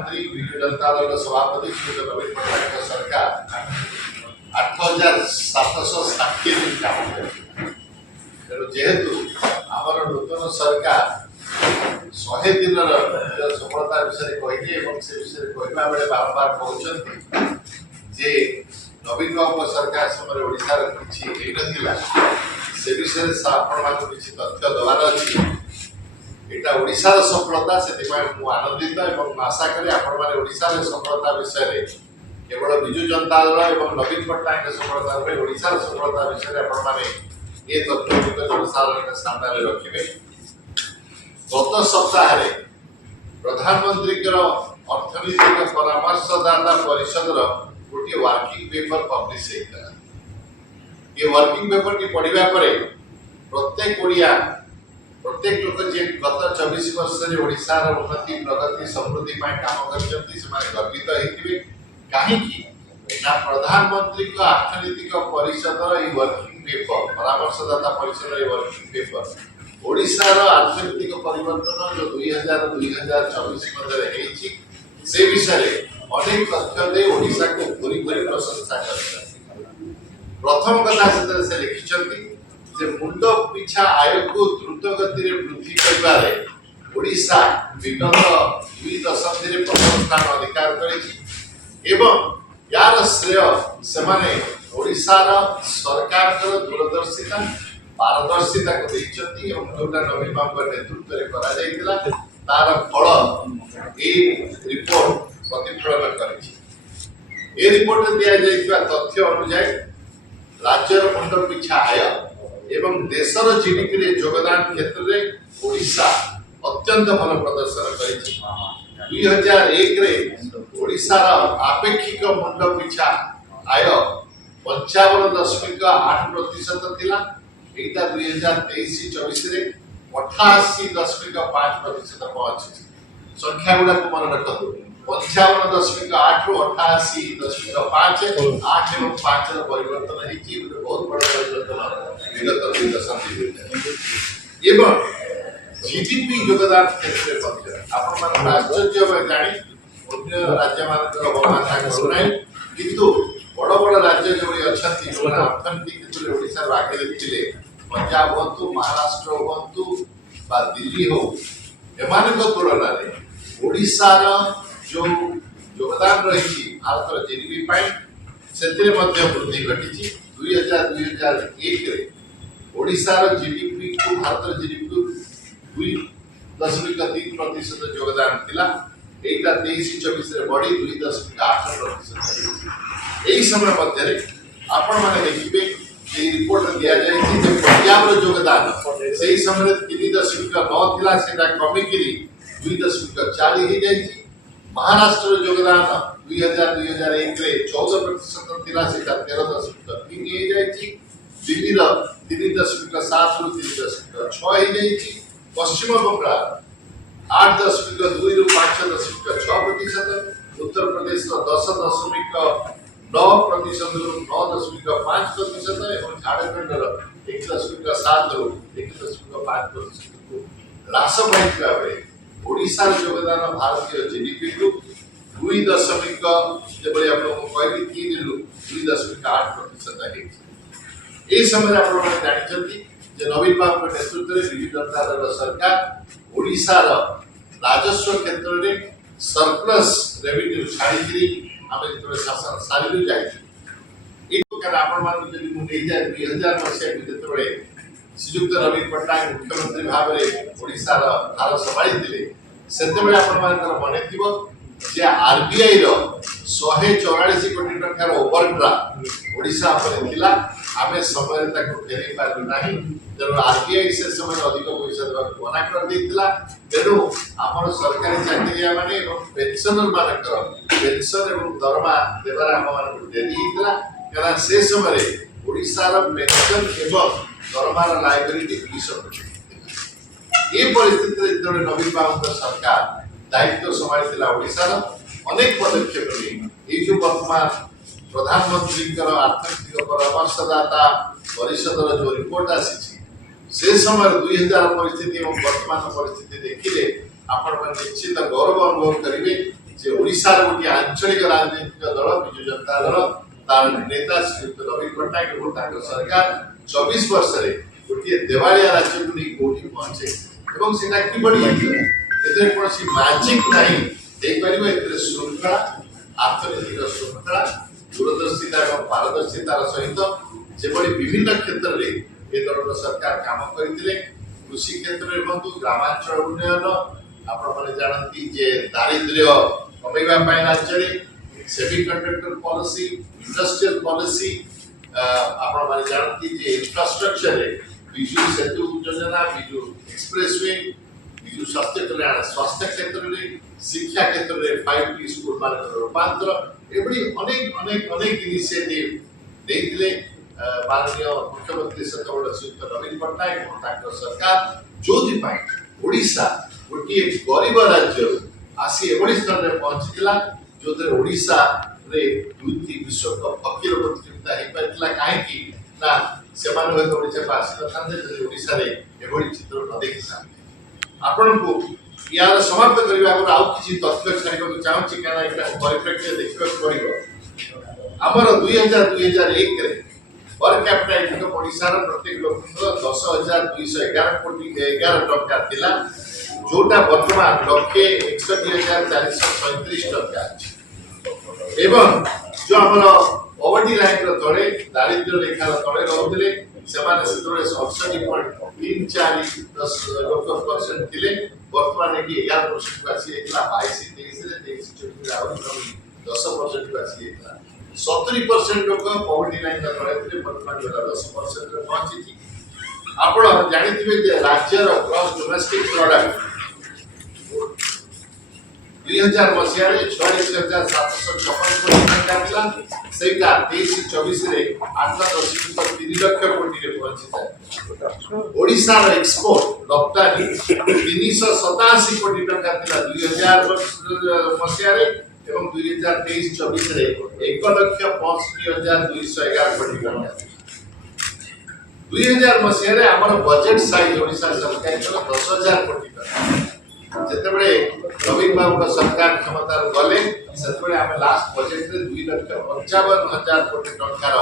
मुख्यमंत्री विजु जनता दल सभापति श्री नवीन पट्टनायक सरकार 8760 दिन काम कर जेहेतु आमर नूतन सरकार 100 दिन सफलता विषय कहे से विषय कहवा बेले बारंबार कहते जे नवीन बाबू सरकार समय ओडिशार किछि नथिला से विषय से आपण किछि तथ्य दबार अछि एटा ओडिशार सफलता से आनंदित और आशा करें आपण मैंने ओडिशार सफलता विषय केवल विजु जनता दल और नवीन पट्टनायक सफलता ओडिशार सफलता विषय आपण मैंने ये तथ्य जनसाधारण सामने रखिए। गत सप्ताह प्रधानमंत्री अर्थनैतिक परामर्शदाता परिषद गोटे वर्किंग पेपर पब्लिश होता ये वर्किंग पेपर की पढ़ा पर प्रत्येक ओडिया प्रत्येक लोक जे गत 24 वर्ष से ओडिशार उन्नति प्रगति समृद्धि काम करछंती से गर्वित होइतिबे काहे कि ना प्रधानमंत्री का अर्थनैतिक परिषद ये वर्किंग पेपर परामर्शदाता परिषद ये वर्किंग पेपर ओडिशार अर्थनैतिक परिवर्तन जो 2024 मध्य से विषय अनेक तथ्य दे ओडिशा को पूरी प्रशंसा करते। प्रथम कथा से लिखिछंती जे मुंड पिछा आय को द्रुत गति रे वृद्धि करबारे ओडिशा विगत 2 दशंधि रे प्रथम स्थान अधिकार करिछि एवं यार श्रेय सेमाने ओडिशार सरकार कर दूरदर्शिता पारदर्शिता को दैछंती एवं जोटा नवीन बाबू नेतृत्व रे करा जायतिला तार फल ए रिपोर्ट प्रतिफलन करिछि। ए रिपोर्ट दिया जायतिबा तथ्य अनुसार राज्य मुंड पिछा आय एवं देशर जीडीपी रे योगदान क्षेत्र रे ओडिशा अत्यंत भल प्रदर्शन करिछि। 2001 रे ओडिशार आपेक्षिक मुंड पिछा आय 55.8% थिला एटा 2023-24 रे 88.5% पहुंची। संख्या गुडा को मन रखतो 55.8 ରୁ 88.5 8 ଏବଂ 5 ର ପରିବର୍ତ୍ତନ ହେଇଛି ଗୋଟେ ବହୁତ ବଡ଼ ପରିବର୍ତ୍ତନ ବିଗତ 2 ଦଶନ୍ଧି ଭିତରେ ଏବଂ जीडीपी योगदान क्षेत्र में आपण मान आश्चर्य में जानी अन्य राज्य मानकर अवमानना करूनाई किंतु बड़ बड़ राज्य जो अछंती अर्थनीति क्षेत्र में ओडिशा आगे थिले पंजाब होतु महाराष्ट्र होतु बा दिल्ली हो एमानक तुलना रे ओडिशा जो योगदान रही भारत जीडीपी पाई सेतिरे मध्य वृद्धि घटी 2001 रे ओडिशा जीडीपी को भारत जीडीपी को 2.3% योगदान थिला एटा 23-24 रे बढ़ी 2.8% एई समय मध्य आपण माने देखिबे जे रिपोर्ट दिया जाय कि जे पंजाब रो योगदान सेही समय 3.9 थिला सेटा कमी किरी 2.4 ही जायछि। महाराष्ट्र रो योगदान 2001 रे 14% थिला सेटा 13.3 ही जायछि। दिल्ली रो 3.7 ରୁ 3.6 ही जायछि। पश्चिम बंगाल 8.2 ରୁ 5.6%, उत्तर प्रदेश 10.9% ରୁ 9.5% एवं झारखंड 1.7 ରୁ 1.5% को ह्रास पाइथिबा बेले ओडिशा योगदान भारतीय जीडीपी को 2.0 जेबले आपण कहबी 3 ରୁ 2.8% है। ए समय आपण जानि छथि जे नवीन बाबू नेतृत्व में विजु जनता दल सरकार ओडिशा राजस्व क्षेत्र में सरप्लस रेवेन्यू छाड़ी आम जो शासन सारी जाए आपण मु नहीं जाए 2000 मसीहा जो श्रीयुक्त नवीन पट्टनायक मुख्यमंत्री भाव में ओडिशा भार संभाली से मन थी जे आरबीआई 144 कोटी टंकार ओवरड्राफ्ट ओडिशा थिला आमे समय फेरई पारू ना तेणु आरबीआई से समय अधिक पैसा देवा मना कर देथिला तेणु आमर सरकारी चाकरिया माने पेंशनर मानकर पेंशन एवं दरमा देवार आम मान डेरी हितला कारण से समय ओडिशा पेंशन एवं दरमार लायबिलिटी 200 ये परिस्थिति जो नवीन बाबू सरकार दायित्व संभाली ओडिशा अनेक पदक्षेप नहीं जो वर्तमान प्रधानमंत्री आर्थिक परामर्शदाता परिषद जो रिपोर्ट आसी से समय 2000 परिस्थिति और वर्तमान परिस्थिति देखिले आपण निश्चित गौरव अनुभव करेंगे जे ओडिशार गोटे आंचलिक राजनीतिक दल विजु जनता दल तार नेता श्रीयुक्त नवीन पट्टनायक और तांकर सरकार 24 वर्ष रे गोटे देवालिया राज्य को नहीं कोठी पहुंचे एवं सेटा कि बड़ी एते कोनसी मैजिक नाही देख परिबो एते श्रृंखला आर्थिक श्रृंखला दूरदर्शिता और पारदर्शितार सहित जेभली विभिन्न क्षेत्र रे ए दलर सरकार काम करथिले कृषि क्षेत्र रे बंधु ग्रामांचल उन्नयन आपण माने जानती जे दारिद्र्य कमेवा पाई राज्य रे सेमीकंडक्टर पॉलिसी इंडस्ट्रियल पॉलिसी आपण माने जानती जे इंफ्रास्ट्रक्चर रे विजु सेतु योजना विजु एक्सप्रेसवे विजु स्वास्थ्य क्षेत्र रे शिक्षा क्षेत्र रे 5T स्कूल मान रूपांतर एबडी अनेक अनेक अनेक इनिशिएटिव देइले माननीय मुख्यमंत्री सतबड़ श्रीयुक्त नवीन पट्टनायक और तांकर सरकार जोधि पाई ओडिशा गोटे गरीब राज्य आसी एभली स्तर रे पहुंचीला जोदे ओडिशा रे दुई विश्व कप हकीर प्रतियोगिता हे पाइतला काहे कि ना सेमान होय ओडिशा पास नथांदे जे ओडिशा रे एभली चित्र न देखि सामने आपण को यार समाप्त करबा और आउ किछि तथ्य छाइबा चाहूची काना एटा परिप्रेक्ष्य देखिबा पड़िबो हमर 2001 रे पर कैपिटा इनकम ओडिशा रो प्रत्येक लोक 10211 कोटी 11 टका थिला जोटा वर्तमान लक्षे 61,437 टका एवं जो हमर पॉवर्टी लाइन रो तळे दारिद्र्य रेखा रो तळे रहउतले सेमाने सेतरे 67.34% थिले वर्तमान एटी 11% को आसी एकला 22 23 रे 23 24 रे आउट 10% को आसी एकला 70% लोक पॉवर्टी लाइन रो तळे थिले वर्तमान बेला 10% रे पहुंची थी आपण जानिथिबे जे राज्य रो ग्रॉस डोमेस्टिक प्रोडक्ट 2000 मसिया रे 46,756 कोटी टका थिला सेटा 23-24 रे 8.3 लाख कोटी रे पहुंची जाय ओडिशा रो एक्सपोर्ट रप्तानी 387 कोटी टका थिला 2000 मसिया रे एवं 2023-24 रे 1,65,211 कोटी टका 2000 मसिया रे हमर बजट साइज ओडिशा सरकार को 10,000 कोटी टका जेते बडे नवीन बाबू सरकार क्षमतार गले सेते आमे लास्ट बजट रे 2,55,000 कोटी टंकार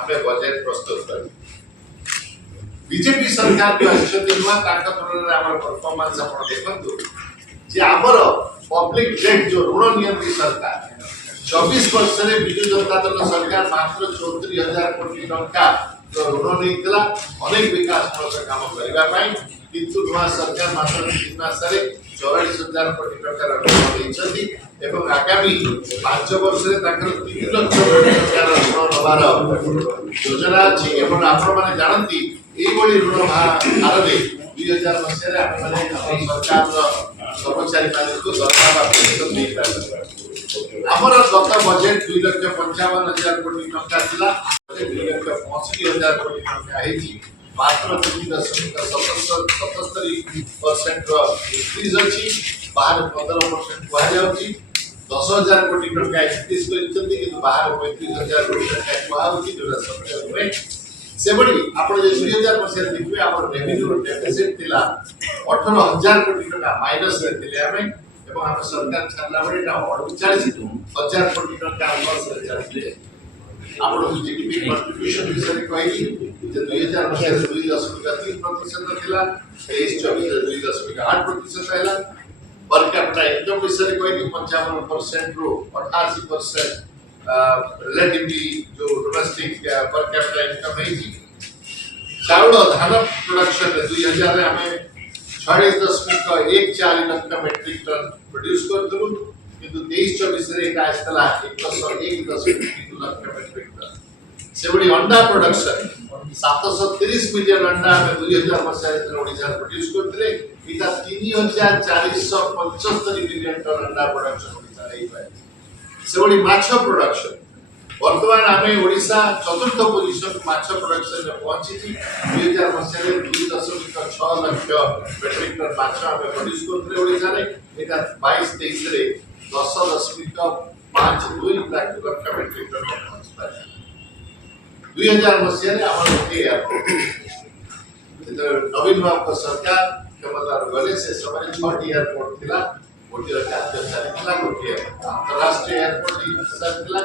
आमे बजट प्रस्तुत करी बीजेपी सरकार जो आछति नुआ ताका तुलना हमर परफॉर्मेंस आपण देखंतु जे हमर पब्लिक डेट जो ऋण नियंत्रित सरकार 24 वर्ष रे बिजु जनता दल सरकार मात्र 74,000 कोटी टंका ऋण नैतला अनेक विकास मूलक काम करबा पई किंतु नुआ सरकार मात्र 3 मास रे 44,000 कोटी टका ऋण दैछथि एवं आगामी 5 वर्ष रे ताकर 3 लाख कोटी टका ऋण नबार योजना अछि एवं आपण माने जानନ୍ତି एई बळी ऋण हार रे 2000 मसिया रे आपण माने सरकार कर्मचारी माने को दरमा बा पेंशन देई पारबे हमर गत बजट 2,55,000 कोटी टका थिला 2,65,000 कोटी टका हेछि मात्र 3.77% इंक्रीज अछि बाहर 15% कुआ जाउछि 10,000 कोटी टका इंक्रीज करिसथि कि बाहर 35,000 कोटी टका कुआ होछि जोरा सत्य हुए सेबडी आपण जे 2000 मसिया देखिबे हमर रेवेन्यू डेफिसिट थिला 18,000 कोटी टका माइनस रे थिले हमें एवं हम सरकार छाडला बडे 39,000 कोटी टका वर्ष रे चलले आपण जीडीपी कंट्रीब्यूशन विषय कहि जे 2000 मसिया 2.3% थिला 23-24 2.8% हैला पर कैपिटा इनकम विषय कहि 55% रो 88% रिलेटिवली जो डोमेस्टिक पर कैपिटा इनकम है चाउल धान प्रोडक्शन रे 2000 रे हमें 46.14 लाख मेट्रिक टन प्रोड्यूस करथलु किंतु 23-24 रे एटा आस्तला 1.1 लाख मेट्रिक टन सेबडी अंडा प्रोडक्शन 730 मिलियन अंडा हमें 2000 मसिया रे ओडिसा प्रोड्यूस करथले इटा 3,475 मिलियन टन अंडा प्रोडक्शन ओडिसा रे पाए सेबडी माछ प्रोडक्शन वर्तमान आमे ओडिसा चतुर्थ पोजीशन माछ प्रोडक्शन रे पहुंची थी 2000 मसिया रे 2.6 लाख मेट्रिक टन माछ आमे प्रोड्यूस करथले ओडिसा रे एटा 22-23 रे 10.52 लाख मेट्रिक टन पहुंची पाए 2000 मसिया रे हमर ओके एयरपोर्ट नवीन बाबू सरकार क्षमतार गले से समय 6 एयरपोर्ट थिला ଗୋଟିଏ କାର୍ଯ୍ୟ ଚାଲିଥିଲା, ଗୋଟିଏ ଆନ୍ତରାष्ट्रीय ଏୟାରପୋର୍ଟ ଚାଲିଥିଲା।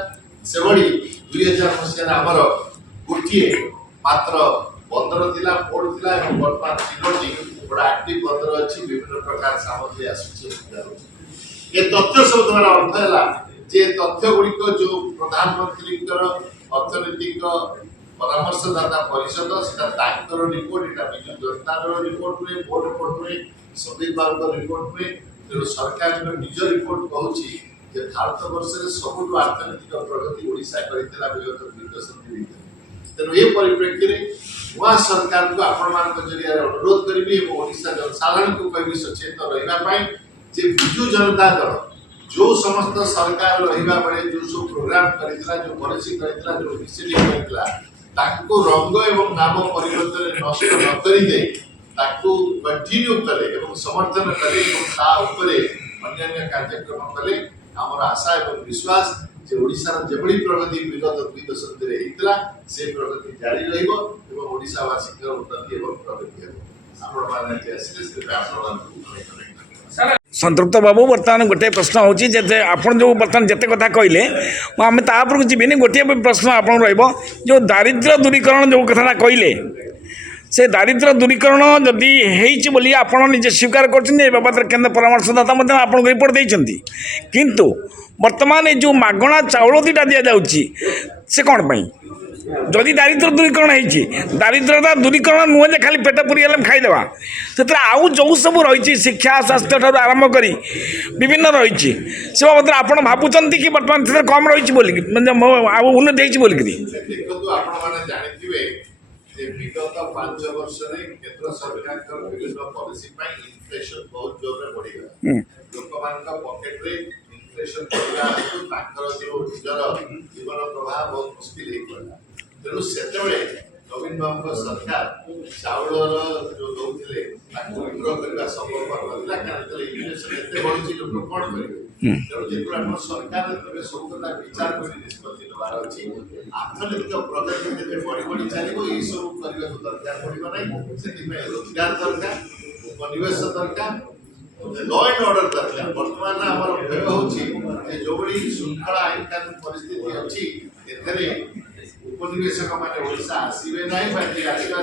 ସେଭଳି 2000 ମସିହାରେ ଆମର ଗୋଟିଏ ମାତ୍ର ବନ୍ଦର ଥିଲା, ପୋର୍ଟ ଥିଲା ଏବଂ ବର୍ତ୍ତମାନ 3ଟି ଗୋଟେ ଆକ୍ଟିଭ ବନ୍ଦର ଅଛି। ବିଭିନ୍ନ ପ୍ରକାର ସାମଗ୍ରୀ ଆସୁଛି। ଏ ତଥ୍ୟ ସବୁ ଦ୍ୱାରା ଅର୍ଥ ହେଲା ଯେ ତଥ୍ୟ ଗୁଡ଼ିକ ଯେଉଁ ପ୍ରଧାନମନ୍ତ୍ରୀଙ୍କର ଅର୍ଥନୈତିକ ପରାମର୍ଶଦାତା ପରିଷଦ ସେଟା ତାଙ୍କର ରିପୋର୍ଟ, ଏଟା ବିଜୁ ଜନତାର ରିପୋର୍ଟ ନୁହେଁ, ମୋ ରିପୋର୍ଟ ନୁହେଁ, ସମ୍ବିତ ବାବୁଙ୍କ ରିପୋର୍ଟ ନୁହେଁ। ତେଣୁ ସରକାରଙ୍କ ନିଜ ରିପୋର୍ଟ କହୁଛି ଯେ ଭାରତ ବର୍ଷରେ ସବୁଠୁ ଅର୍ଥନୈତିକ ପ୍ରଗତି ଓଡ଼ିଶା କରିଥିଲା ବିଗତ 2 ଦଶନ୍ଧି ଭିତରେ। ତେଣୁ ଏ ପରିପ୍ରେକ୍ଷୀରେ ନୂଆ ସରକାରଙ୍କୁ ଆପଣମାନଙ୍କ ଜରିଆରେ ଅନୁରୋଧ କରିବି ଏବଂ ଓଡ଼ିଶା ଜନସାଧାରଣଙ୍କୁ କହିବି ସଚେତନ ରହିବା ପାଇଁ ଯେ ବିଜୁ ଜନତା ଦଳ जो समस्त सरकार रहिबा बळे जो सब प्रोग्राम करितला, जो पॉलिसी करितला, जो डिसीजन करितला, ताको रंग एवं नाम परिवर्तन नष्ट न करि दे ताको कंटिन्यू करे एवं समर्थन करे एवं ता ऊपरे अन्य कार्यक्रम कले हमर आशा एवं विश्वास जे ओडिसा जेबडी प्रगति विगत 2 दशक रे हेतला से प्रगति जारी रहिबो एवं ओडिसा वासी उन्नति एवं प्रगति हेबो। आपण माने जे असले से आपण संतृप्त बाबू बर्तमान गोटे प्रश्न होची जे आपण जो बर्तमान जिते कथा कहले आम तापर जीवन गोटे प्रश्न आपन जो दारिद्र्य दूरीकरण जो कथा कहले से दारिद्र्य दूरीकरण जदि होती बोली आपड़ निजे स्वीकार कर बाबद केन्द्र परामर्शदाता आपको रिपोर्ट देती किंतु बर्तमान जो मागणा चाउल दुटा दि जाऊँगी से कौन पाई जदि दारिद्र्य दूरीकरण होती दारिद्र्यता दूरीकरण नुहे जे खाली पेट पूरी खाईदेवा से आउ जो सब रही शिक्षा स्वास्थ्य ठार आरंभ कर विभिन्न रही से बाबद आप भावुं कि बर्तमान से कम रही उन्नति बोलिक विगत 5 वर्ष केंद्र सरकार विभिन्न पॉलिसी इन्फ्लेशन बहुत जोर में बढ़ीगला। लोक पॉकेट रे इन्फ्लेशन बढ़िया जो निजर जीवन प्रवाह बहुत मुश्किल हो पड़ा। तेणु से नवीन बाबू सरकार चाउलर जो दौले विग्रह करने संभव नाला कारण इन्फ्लेशन एत बढ़ी लोक कौन करेंगे। तेणु जो आम सरकार सब कथा विचार कर निष्पत्ति नवार अच्छी आर्थनैतिक प्रगति जब बढ़ी बढ़ी चलो ये सब करने को दरकार पड़ो ना से रोजगार दरकार उपनिवेश दरकार लॉ एंड ऑर्डर दरकार। बर्तमान आम भय हो जो श्रृंखला आईन कानून परिस्थिति अच्छी उपनिवेशक मैंने ओडिशा आसवे ना आसवा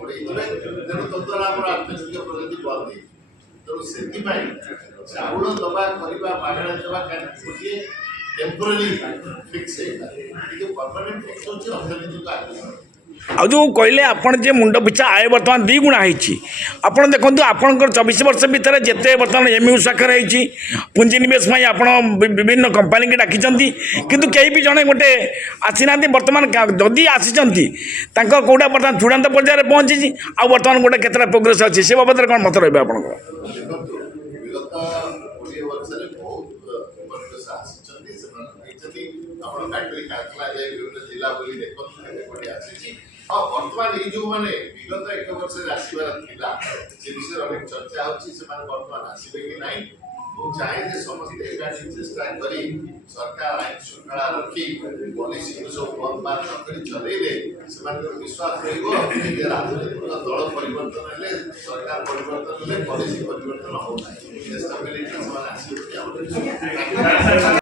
पड़े तेणु तद्वारा आम अर्थनैतिक प्रगति बंद है। तेणु से चाउल दबा करवा मागणा दबा गोटे टेम्पोरारी फिक्स है परमानेंट फिक्स होची अर्थनैतिक आगे आ जो कहले आपन जे मुंड पिछा आय बर्तमान 2 गुणा होती आपड़ देखो आपंकर 24 वर्ष भितर जिते बर्तमान एमयू शाखा रही पुंजीनिवेश आप विभिन्न कंपानी की डाकी किंतु कहीं भी जड़े गोटे आसी ना बर्तमान जदि आसी कौटा बर्तमान चूड़ांत पर्यायर पहुंची आ बर्तमान गोटे केतटा प्रोग्रेस अच्छी से बाबद कौन मत रहा आप बर्तमान ये जो माने विगत 1 वर्ष आसबार थिला से विषय अनेक चर्चा होची से माने बर्तमान आसीबे कि नाही वो चाहे जे समस्त एकाठी चेष्टा करी सरकार आईन श्रृंखला रखी पॉलिसी को सब बंद बात न करी चलेले से माने विश्वास रहिबो जे राजनीतिक दल परिवर्तन हेले सरकार परिवर्तन हेले पॉलिसी परिवर्तन हो नाही स्टेबिलिटी समान आसी